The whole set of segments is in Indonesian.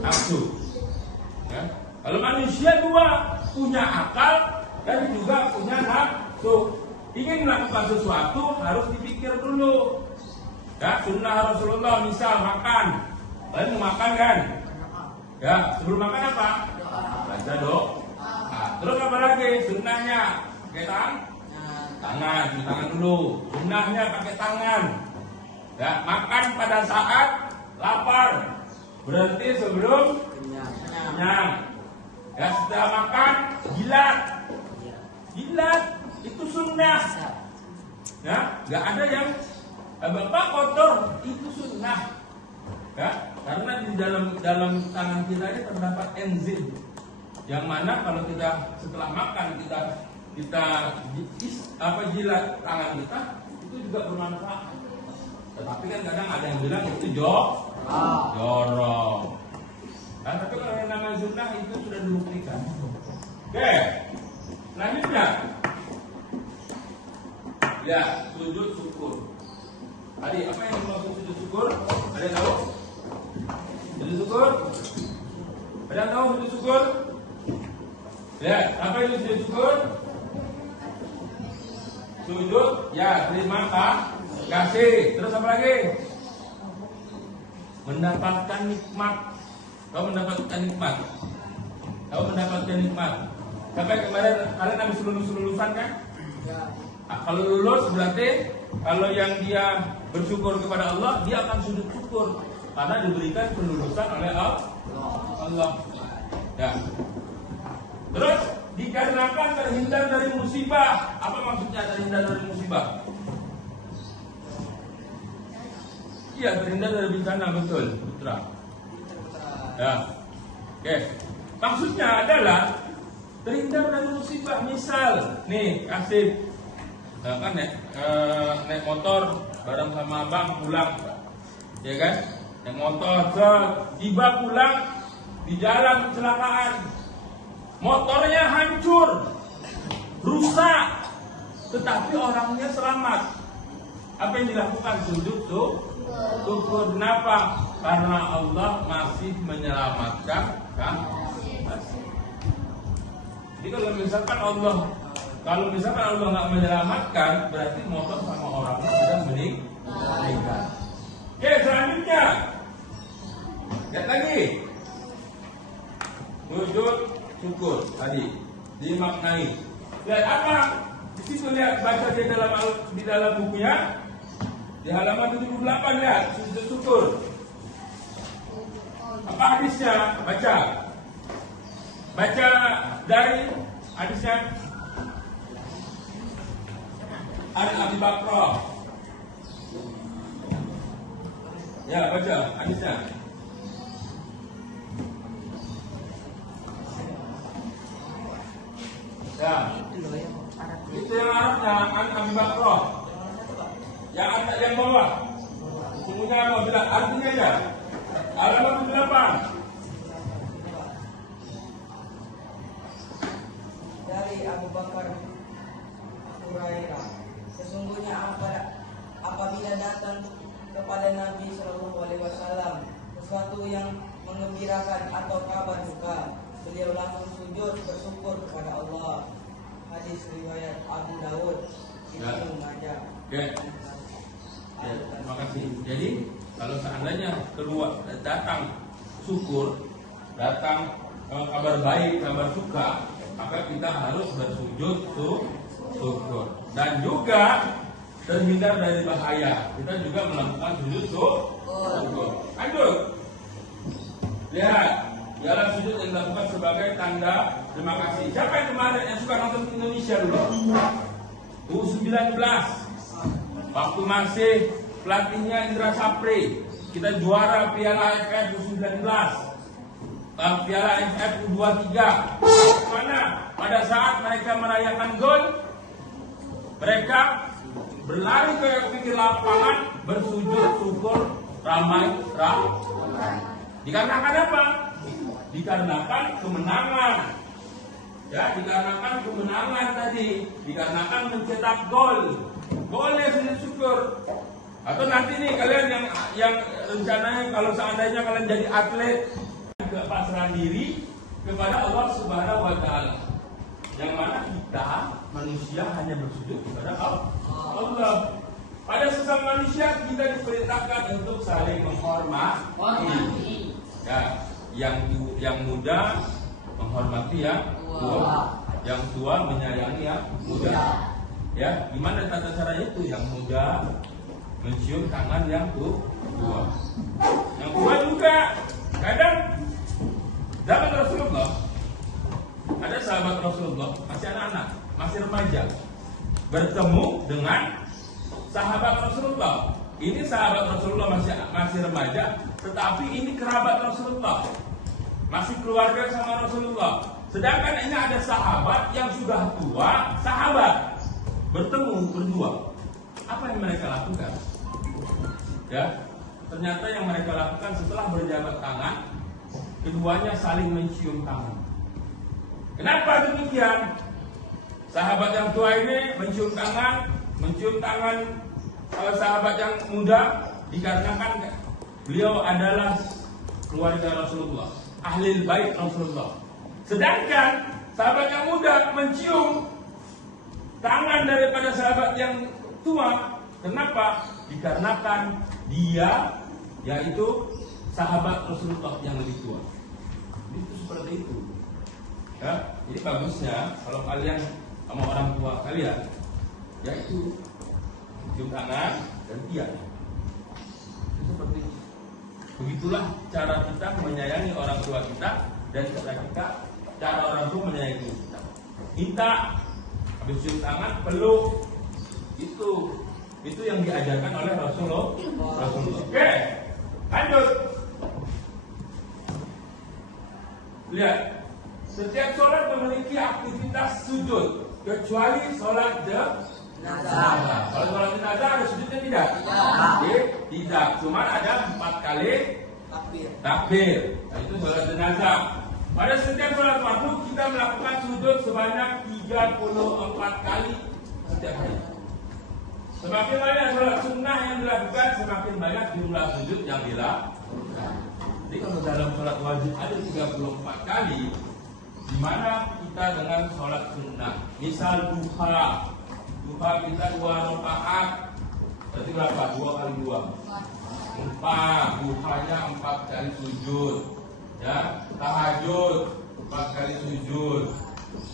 nafsu. Ya. Kalau manusia dua, punya akal dan juga punya nafsu. Ingin melakukan sesuatu harus dipikir dulu. Ya, sunnah Rasulullah misal makan. Kalian mau makan kan? Ya, sebelum makan apa? Baca doa. Nah, terus apa lagi? Sunnahnya pakai tangan, cuci tangan dulu. Sunnahnya pakai tangan. Ya, makan pada saat lapar. Berhenti sebelum kenyang. Ya, setelah makan jilat. Jilat itu sunnah. Ya, nggak ada yang bapak kotor itu sunnah. Ya, karena di dalam tangan kita ini terdapat enzim yang mana kalau kita setelah makan kita jilat tangan kita itu juga bermanfaat. Tetapi kan kadang ada yang bilang itu jorok. Nah, tapi kalau yang namanya sunnah itu sudah dibuktikan. Oke, selanjutnya ya sujud syukur. Tadi apa yang dimaksud sujud syukur? Ada yang tahu? Sujud syukur? Ada yang tahu sujud syukur? Ya, apa itu sujud syukur? Sujud, ya terima kasih. Terus apa lagi? Mendapatkan nikmat. Kau mendapatkan nikmat. Sampai kemarin kalian habis lulusan kan? Ya. Nah, kalau lulus berarti kalau yang dia bersyukur kepada Allah, dia akan sujud syukur karena diberikan kelulusan oleh Allah. Ya. Terus dikarenakan terhindar dari musibah. Apa maksudnya terhindar dari musibah? Iya, terhindar dari bencana, betul, putra. Ya. Oke. Maksudnya adalah terhindar dari musibah. Misal, nih kasih kan naik motor bareng sama abang pulang, ya kan? Naik motor, tiba pulang di jalan kecelakaan, motornya hancur, rusak, tetapi orangnya selamat. Apa yang dilakukan? Sujud syukur. Kenapa? Karena Allah masih menyelamatkan kan? Jadi kalau misalkan Allah nggak menyelamatkan, berarti motor sama orangnya sudah meninggal. Oke, selanjutnya lihat lagi sujud syukur tadi dimaknai. Lihat apa? Di situ lihat, baca di dalam bukunya di halaman 78, lihat sujud syukur. Apa hadisnya? Baca dari hadisnya. An Abi Bakr. Ya, baca hadisnya. Ya. Itu yang Arabnya An Abi Bakr. Yang bawah. Semuanya apa? Bilang artinya aja. Halaman 78. Dari Abu Bakar Hurairah, sesungguhnya apabila datang kepada Nabi Shallallahu Alaihi Wasallam sesuatu yang menggembirakan atau kabar duka, beliau langsung sujud bersyukur kepada Allah. Hadis riwayat Abu Dawud. Ibnu Majah. Oke. Ya, terima kasih. Jadi kalau seandainya datang syukur, datang kabar baik, kabar suka, maka kita harus bersujud syukur. Dan juga terhindar dari bahaya, kita juga melakukan sujud syukur. Lanjut. Lihat, dalam sujud yang dilakukan sebagai tanda terima kasih. Siapa yang kemarin yang suka nonton Indonesia dulu? U19. Waktu masih pelatihnya Indra Sapri, kita juara Piala AFF U19, Piala AFF U23. Mana pada saat mereka merayakan gol, mereka berlari ke pinggir lapangan bersujud syukur ramai. Dikarenakan apa? Dikarenakan kemenangan. Ya, dikarenakan kemenangan tadi, dikarenakan mencetak gol. Boleh sujud syukur. Atau nanti nih kalian yang rencananya kalau seandainya kalian jadi atlet, pasrah diri kepada Allah Subhanahu wa taala. Yang mana kita manusia hanya bersujud kepada Allah. Pada sesama manusia kita diperintahkan untuk saling menghormati. Ya, yang muda menghormati yang tua, yang tua menyayangi yang muda. Ya, gimana tata cara itu? Yang muda mencium tangan yang tua. Yang tua juga kadang zaman Rasulullah ada sahabat Rasulullah masih anak-anak, masih remaja, bertemu dengan sahabat Rasulullah. Ini sahabat Rasulullah masih remaja, tetapi ini kerabat Rasulullah, masih keluarga sama Rasulullah. Sedangkan ini ada sahabat yang sudah tua, sahabat bertemu berdua. Apa yang mereka lakukan? Ya, ternyata yang mereka lakukan setelah berjabat tangan, keduanya saling mencium tangan. Kenapa demikian? Sahabat yang tua ini mencium tangan sahabat yang muda dikarenakan beliau adalah keluarga Rasulullah, ahli bait Rasulullah. Sedangkan sahabat yang muda mencium tangan daripada sahabat yang tua. Kenapa? Dikarenakan dia yaitu sahabat Rasulullah yang lebih tua. Itu seperti itu. Ya, jadi bagusnya kalau kalian sama orang tua kalian, yaitu cium tangan dan diam. Seperti itu. Begitulah cara kita menyayangi orang tua kita dan cara orang tua menyayangi kita. Kita habis cium tangan peluk, itu yang diajarkan oleh Rasulullah. Oke, lanjut. Lihat, setiap sholat memiliki aktivitas sujud kecuali sholat jenazah. Kalau sholat jenazah ada sujudnya tidak? Tidak. Cuma ada 4 kali takbir. Nah, itu sholat jenazah. Pada setiap sholat fardu kita melakukan sujud sebanyak 34 kali setiap hari. Semakin banyak sholat sunnah yang dilakukan, semakin banyak jumlah sujud yang dilakukan. Jadi kalau dalam sholat wajib ada 34 kali, di mana kita dengan sholat sunnah. Misal duha kita 2 rakaat, berarti berapa? 2 kali 2 4. Duhanya 4 kali sujud. Ya, tahajud 4 kali sujud.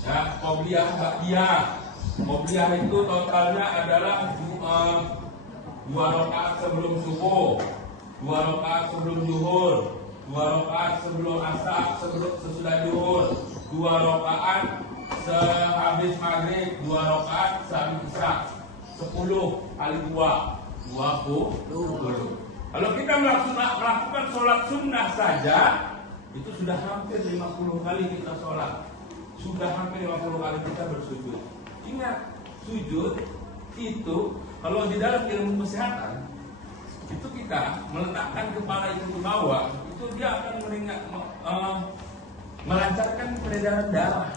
Ya, qobliyah ba'diyah. Qobliyah itu totalnya adalah 2 rakaat sebelum subuh, 2 rakaat sebelum zuhur, 2 rakaat sebelum asar, sesudah zuhur, 2 rakaat sehabis maghrib, 2 rakaat sehabis isya. 10 kali 2 20. Kalau kita melakukan sholat sunnah saja, itu sudah hampir 50 kali kita sholat, sudah hampir 50 kali kita bersujud. Ingat, sujud itu kalau di dalam ilmu kesehatan itu kita meletakkan kepala itu di bawah, itu dia akan melancarkan peredaran darah.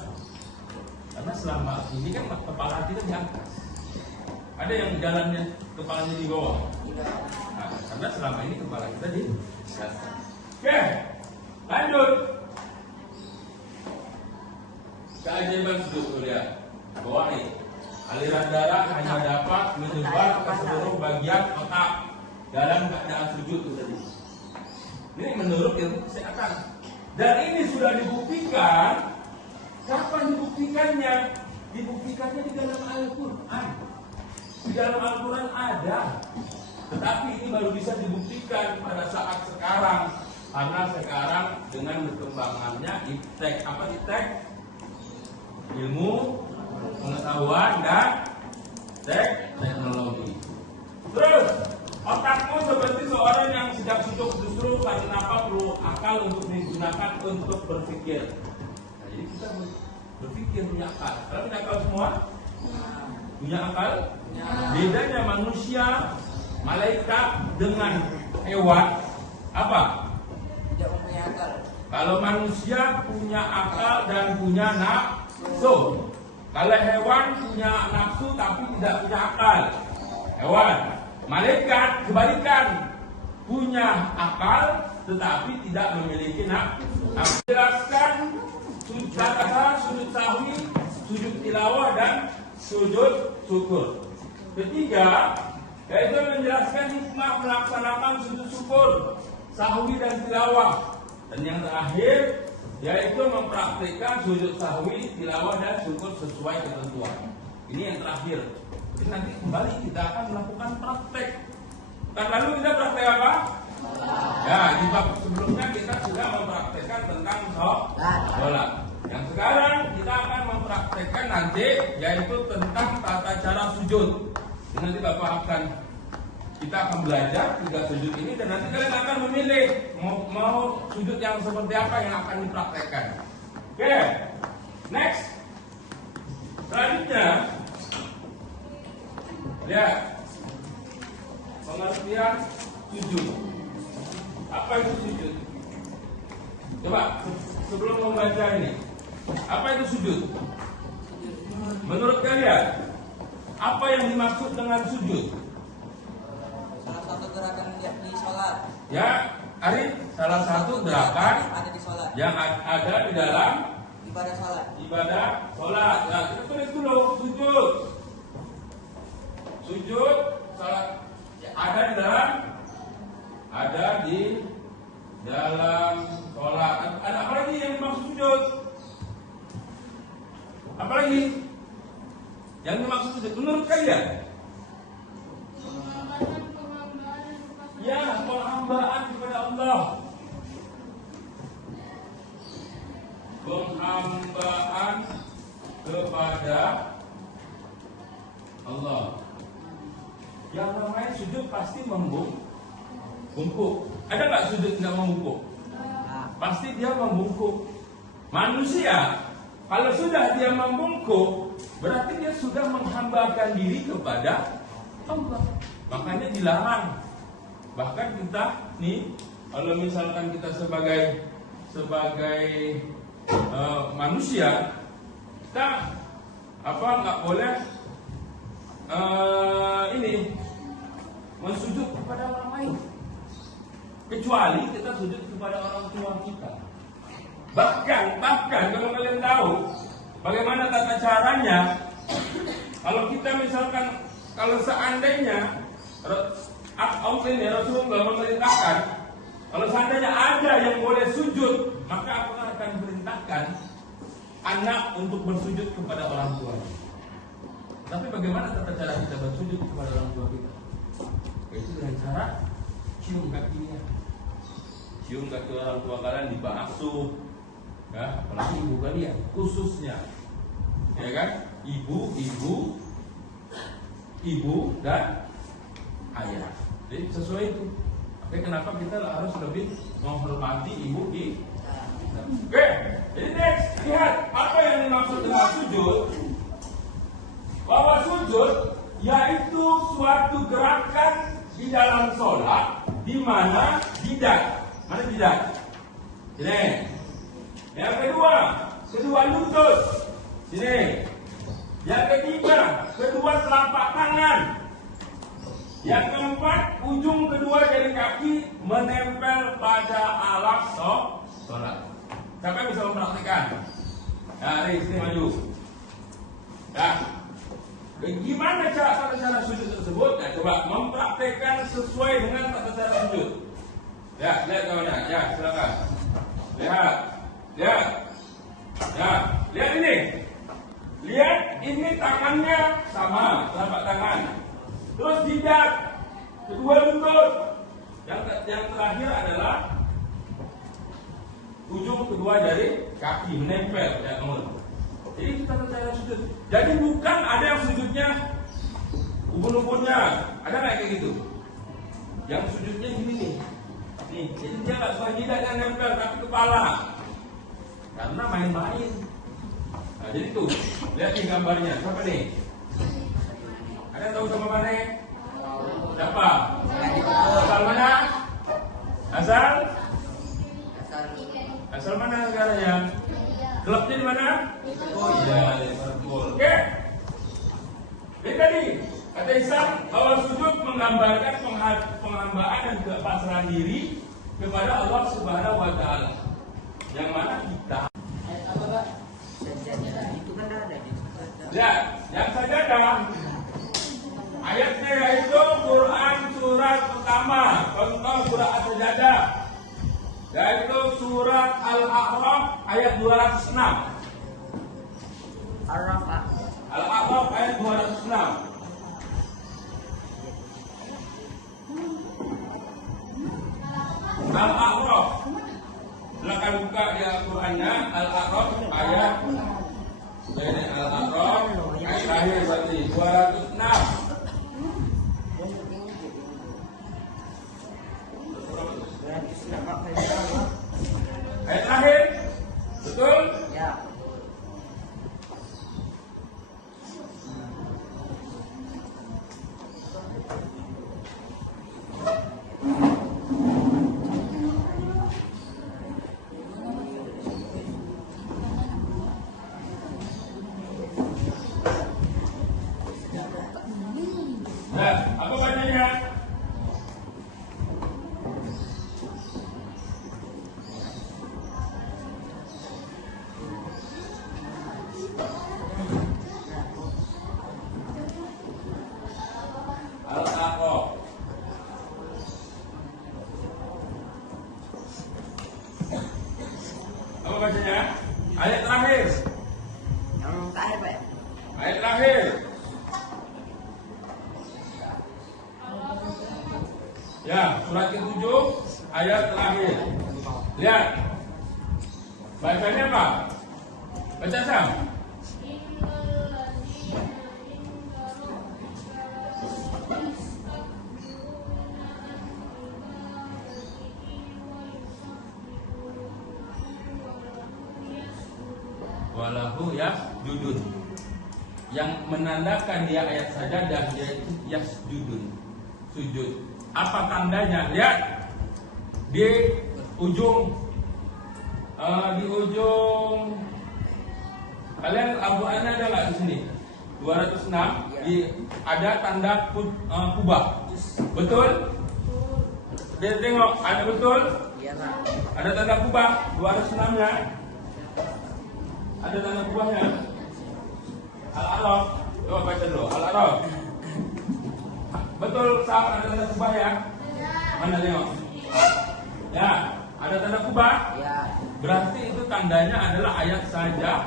Karena selama ini kan kepala kita di atas, ada yang jalannya kepalanya di bawah. Nah, karena selama ini kepala kita di atas. Oke, lanjut. Keajaiban sujud, lihat bawah nih. Aliran darah hanya dapat menyebar ke seluruh bagian otak dalam keadaan sujud itu tadi. Ini menurut ilmu kesehatan. Dan ini sudah dibuktikan. Kapan dibuktikannya? Dibuktikannya di dalam Al-Quran. Di dalam Al-Quran ada. Tetapi ini baru bisa dibuktikan pada saat sekarang. Karena sekarang dengan berkembangannya iptek. Apa iptek? Ilmu pengetahuan dan teknologi. Terus otakmu seperti seorang yang sedang sujud, justru kenapa perlu akal untuk digunakan untuk berpikir. Nah, jadi kita berpikir punya akal. Kalau punya akal semua punya akal. Bedanya manusia, malaikat dengan hewan apa? Tidak punya akal. Kalau manusia punya akal dan punya nafsu. Kalau hewan punya nafsu tapi tidak punya akal. Hewan. Malaikat kebalikan, punya akal tetapi tidak memiliki nafsu. Aku jelaskan sujud sahwi, sujud tilawah dan sujud syukur. Ketiga, yaitu menjelaskan hikmah melaksanakan sujud syukur, sahwi dan tilawah. Dan yang terakhir, yaitu mempraktikkan sujud sahwi, tilawah dan syukur sesuai ketentuan. Ini yang terakhir. Jadi nanti kembali kita akan melakukan praktek. Kan lalu kita praktek apa? Ya, di bab sebelumnya kita sudah mempraktekkan tentang sholat. Yang sekarang kita akan mempraktekkan nanti yaitu tentang tata cara sujud. Ini nanti Bapak kita akan belajar 3 sujud ini dan nanti kalian akan memilih mau sujud yang seperti apa yang akan dipraktekkan. Oke, next. Selanjutnya, lihat pengertian sujud. Apa itu sujud? Coba sebelum membaca ini, apa itu sujud? Menurut kalian, apa yang dimaksud dengan sujud? Salah satu gerakan di sholat. Ya, Ari, salah satu gerakan ada di sholat. yang ada di dalam Ibadah sholat. Ya, kita tulis dulu sujud. Sujud sholat ya, ada di dalam sholat. Ada apa lagi yang dimaksud sujud? Apa lagi yang dimaksud sujud menurut kalian? Ya, penghambaan kepada Allah. Penghambaan kepada Allah. Yang namanya sujud pasti membungkuk. Ada nggak sujud tidak membungkuk? Pasti dia membungkuk. Manusia kalau sudah dia membungkuk, berarti dia sudah menghambakan diri kepada Allah. Makanya dilarang. Bahkan kita nih, kalau misalkan kita sebagai manusia, kita nggak boleh mensujud kepada orang lain, kecuali kita sujud kepada orang tua kita. Bahkan kalau kalian tahu bagaimana tata caranya, kalau kita misalkan kalau seandainya Rasulullah memerintahkan, kalau seandainya ada yang boleh sujud, maka aku akan perintahkan anak untuk bersujud kepada orang tua. Tapi bagaimana tata cara kita bersujud kepada orang tua kita? Yaitu dengan cara cium kakinya. Cium kaki orang tua kalian dibasuh, ya, apalagi ibu kalian khususnya, ya kan? Ibu dan ayah. Jadi sesuai itu. Oke, kenapa kita harus lebih menghormati ibu kita? Oke, jadi next, lihat apa yang dimaksud dengan sujud. Bahwa sujud yaitu suatu gerakan di dalam sholat di mana tidak. Mana tidak? Sini. Yang kedua lutut. Sini. Yang ketiga, kedua telapak tangan. Yang keempat, ujung kedua jari kaki menempel pada alas sholat. Siapa yang bisa mempraktikkan? Nah, sini maju. Ya. Bagaimana tata cara sujud tersebut? Nah, coba mempraktikkan sesuai dengan tata cara sujud. Ya, lihat kawannya. Ya, silakan. Lihat. Ya, lihat ini. Lihat ini tangannya sama, telapak tangan. Terus jidat, kedua lutut. Yang terakhir adalah ujung kedua jari kaki menempel ya teman. Jadi kita cara sujud. Jadi bukan ada yang sujudnya ubun-ubunnya, ada nggak kayak gitu? Yang sujudnya gini nih. Nih, jadi dia nggak suka jidat yang nempel tapi kepala. Karena main-main. Nah, jadi tuh, lihat nih gambarnya. Siapa nih? Ada yang tahu sama mana? Siapa? Asal mana? Asal mana negaranya? Klubnya di mana? Oh iya, Liverpool. Oke. Ini tadi Kata Islam bahwa sujud menggambarkan penghambaan dan juga pasrah diri kepada Allah Subhanahu wa taala. Yang mana kita Apa Pak? Itu kan ada di ya, yang sajadah ayatnya yaitu Quran surat utama, contoh surat As-Sajadah, yaitu surat Al-A'raf ayat 206. Arafah. Al-A'raf ayat 206. Al-A'raf. Silakan buka di Al-Qur'annya Al-A'raf ayat ini Al-A'raf ayat terakhir berarti 206. Ayat terakhir. Betul? Ya. Nah, apa bacanya? Al-A'raf. Apa bacanya? Ayat terakhir. Yang terakhir Pak. Ayat terakhir. Ya, surat ke-7 ayat terakhir. Lihat. Bacanya apa? Baca Sam. Walahu yasjudun. Yang menandakan dia ayat sajadah yaitu yasjudun, sujud. Apa tandanya? Lihat di ujung kalian Al-Qur'annya ada nggak di sini? 206 ada tanda kubah. Betul? Dia tengok ada betul? Iya Pak. Ada tanda kubah 206 nya. Ada tanda kubahnya. Al-A'raf. Coba baca dulu. Al-A'raf. Betul sah ada tanda kubah ya? Mana tengok? Ya, ada tanda kubah. Ya. Berarti itu tandanya adalah ayat saja.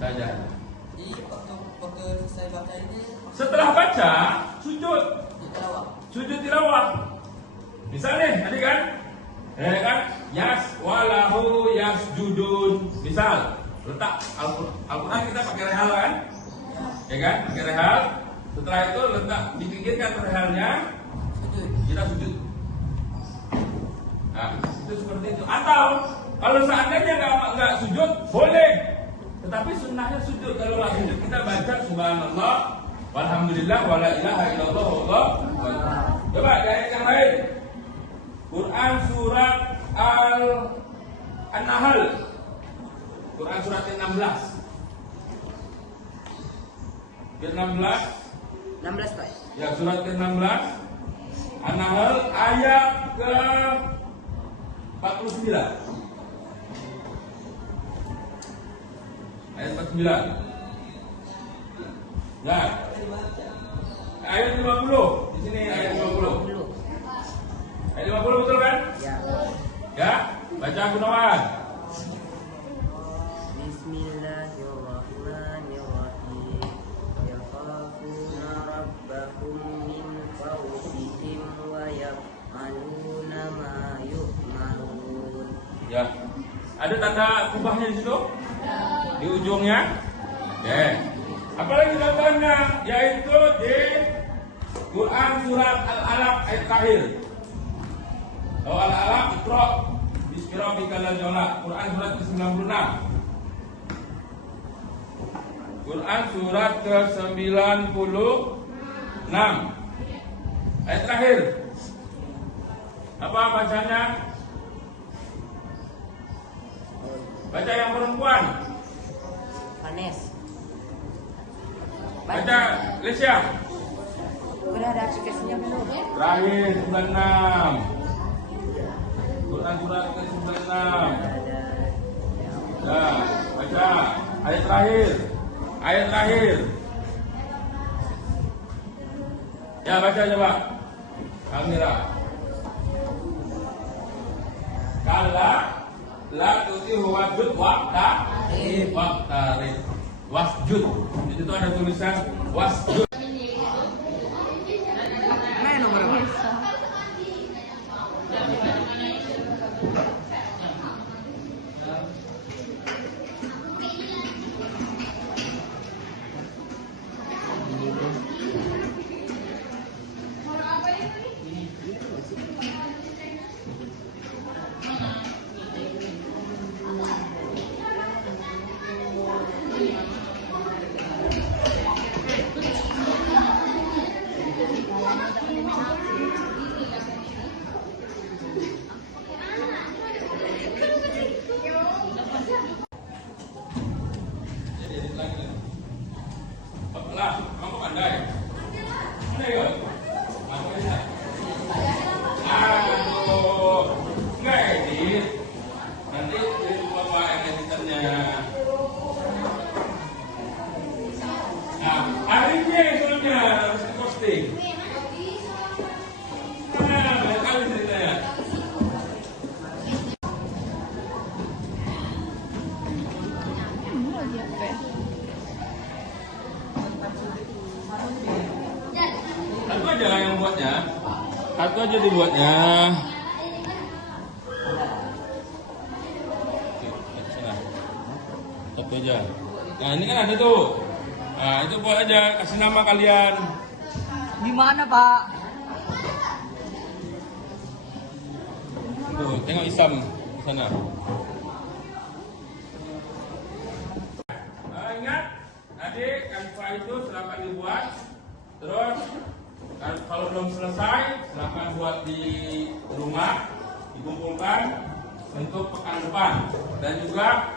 Jadi waktu saya baca ini Setelah baca, sujud. ditilawah. Sujud tilawah. Misalnya tadi kan? Ya kan? Yas walahu yasjudun. Misal, letak Al-Qur'an kita pakai rehal kan? Ya kan? Pakai rehal. Setelah itu letak dipinggirkan rehalnya, kita sujud. Nah, itu seperti itu. Atau kalau seandainya nggak sujud, boleh. Tetapi sunnahnya sujud. Kalau nggak sujud kita baca subhanallah, walhamdulillah, wala ilaha illallah, wallahu akbar. Coba ayat yang lain. Quran surat An-Nahl. Quran surat ke-16. Ke-16. 16 Pak. Ya, surat ke-16 An-Nahl ayat ke-49. Ayat 49. Nah, ayat 50. Di sini ayat 50. Ayat 50 betul kan? Ya. Ya, baca Gunawan. Bismillahirrahmanirrahim. Yakhafuna rabbahum min fawqihim wa yaf'aluna ma yu'marun. Ya. Ada tanda kubahnya di situ? Di ujungnya? Oke. Apalagi contohnya yaitu di Quran surat Al-Alaq ayat terakhir. Oh, Al-Alaq Iqra bismi rabbikal ladzi khalaq. Quran surat ke-96. Quran surat ke-96 ayat terakhir. Apa bacanya? Baca yang perempuan. Vanes. Baca Lesia. Udah ada aplikasinya belum? Terakhir 96. Quran surat ke-96. Ya, baca ayat terakhir. Ayat terakhir. Ya, baca coba. Kamera. Kala la tutihu wasjud waqtarib. Wasjud. Itu tuh ada tulisan wasjud. Mana nomor apa? Lah, kamu pandai. Pandai ya? Aduh, nggak edit. Nanti bapak yang editornya. Nah, hari ini soalnya harus diposting. Nah, banyak kali ceritanya. Satu aja lah yang buatnya. Satu aja dibuatnya. Satu aja. Nah ini kan ada tuh. Nah itu buat aja. Kasih nama kalian. Di mana, Pak? Tuh, tengok Isam di sana. Ingat, tadi kanva itu silakan dibuat. Terus kalau belum selesai, silakan buat di rumah, dikumpulkan untuk pekan depan, dan juga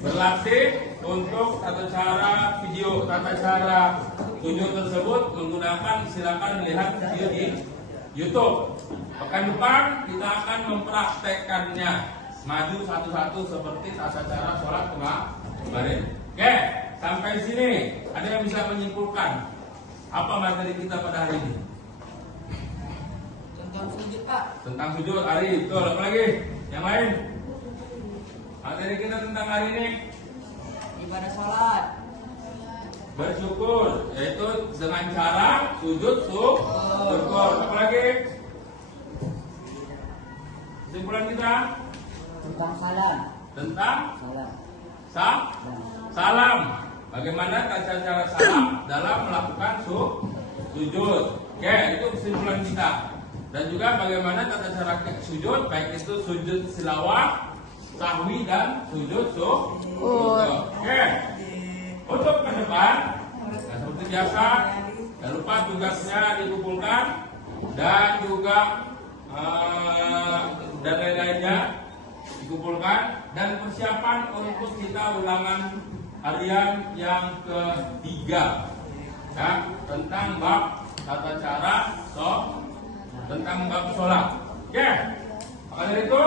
berlatih untuk tata cara video, tata cara sujud tersebut menggunakan, silakan melihat video di YouTube. Pekan depan kita akan mempraktekkannya, maju satu-satu seperti tata cara sholat kemarin. Oke, sampai sini ada yang bisa menyimpulkan apa materi kita pada hari ini? Tentang sujud, Pak. Tentang sujud hari, betul. Apa lagi? Yang lain? Materi kita tentang hari ini Ibadah sholat. bersyukur, yaitu dengan cara sujud syukur. Apa lagi? Kesimpulan kita Tentang salam. tentang Salam. salam. Bagaimana tata cara salam dalam melakukan sujud. Oke, itu kesimpulan kita. Dan juga bagaimana tata cara sujud, baik itu sujud silawat, sahwi, dan sujud syukur. Oke. Untuk ke depan, nah seperti biasa, jangan lupa tugasnya dikumpulkan dan juga dan lain-lainnya dikumpulkan, dan persiapan untuk kita ulangan harian yang ketiga, ya, tentang bab tata cara tentang bab sholat. Oke, maka dari itu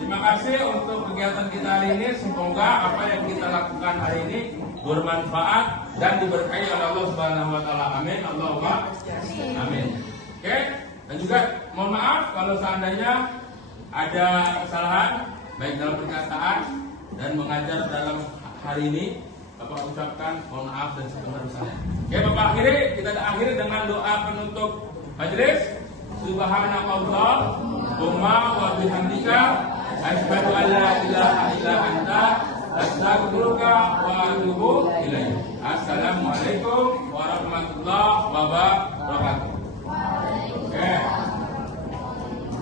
terima kasih untuk kegiatan kita hari ini. Semoga apa yang kita lakukan hari ini bermanfaat dan diberkahi oleh Allah Subhanahu wa taala. Amin. Allahumma amin. Oke, dan juga mohon maaf kalau seandainya ada kesalahan baik dalam perkataan dan mengajar dalam hari ini. Bapak ucapkan mohon maaf dan sebesar-besarnya. Oke, Bapak kita akhiri dengan doa penutup majelis. Subhanallahumma wa bihamdika asyhadu an la ilaha illa anta astaghfiruka wa atubu ilaik. Assalamualaikum warahmatullahi wabarakatuh.